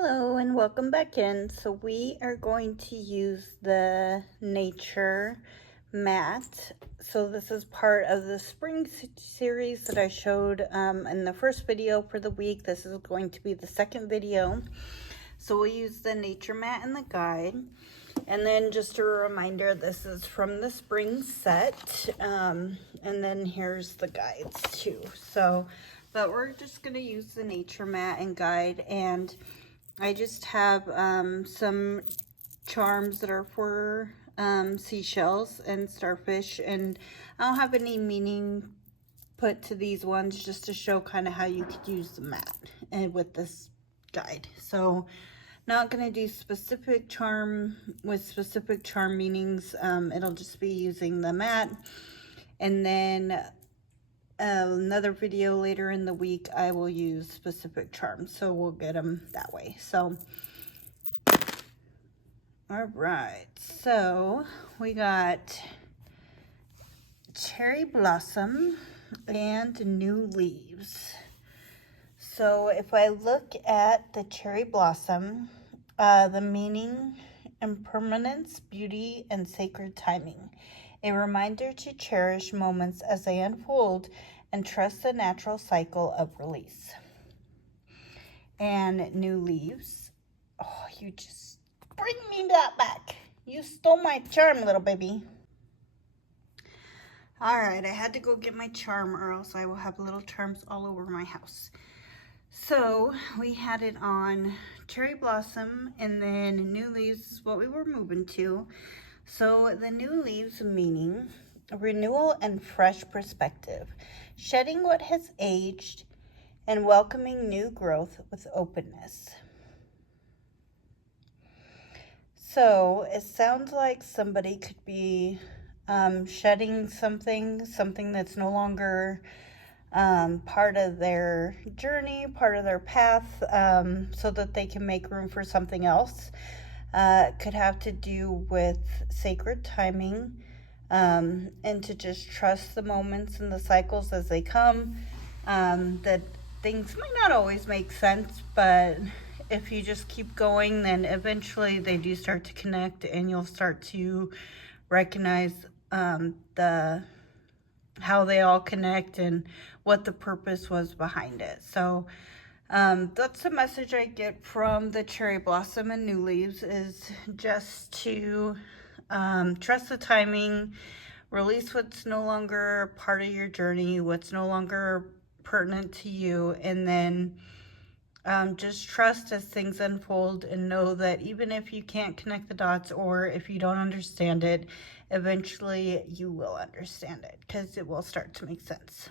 Hello and welcome back in. So we are going to use the nature mat. So this is part of the spring series that I showed in the first video for the week. This is going to be the second video. So we'll use the nature mat in the guide. And then just a reminder, this is from the spring set. And then here's the guides too. But we're just going to use the nature mat and guide, and I just have some charms that are for seashells and starfish, and I don't have any meaning put to these ones, just to show kind of how you could use the mat and with this guide. So not going to do specific charm with specific charm meanings. It'll just be using the mat, and then another video later in the week I will use specific charms, so we'll get them that way. So all right, so we got cherry blossom and new leaves. So if I look at the cherry blossom, the meaning: impermanence, beauty, and sacred timing. A reminder to cherish moments as they unfold and trust the natural cycle of release. And new leaves. Oh, you just bring me that back. You stole my charm, little baby. All right, I had to go get my charm or else I will have little charms all over my house. So we had it on cherry blossom, and then new leaves is what we were moving to. So the new leaves meaning: renewal and fresh perspective, shedding what has aged and welcoming new growth with openness. So it sounds like somebody could be shedding something that's no longer part of their journey, part of their path, so that they can make room for something else. Could have to do with sacred timing, and to just trust the moments and the cycles as they come. That things might not always make sense, but if you just keep going, then eventually they do start to connect, and you'll start to recognize how they all connect and what the purpose was behind it. So that's the message I get from the cherry blossom and new leaves, is just to trust the timing, release what's no longer part of your journey, what's no longer pertinent to you, and then just trust as things unfold, and know that even if you can't connect the dots, or if you don't understand it, eventually you will understand it, because it will start to make sense.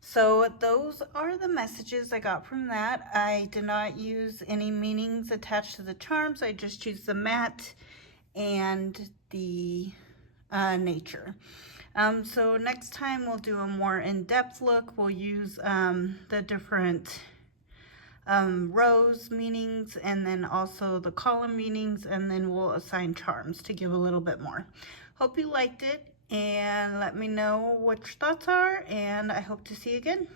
So those are the messages I got from that. I did not use any meanings attached to the charms. I just used the mat and the nature. So next time we'll do a more in-depth look. We'll use the different rows meanings, and then also the column meanings, and then we'll assign charms to give a little bit more. Hope you liked it, and let me know what your thoughts are, and I hope to see you again.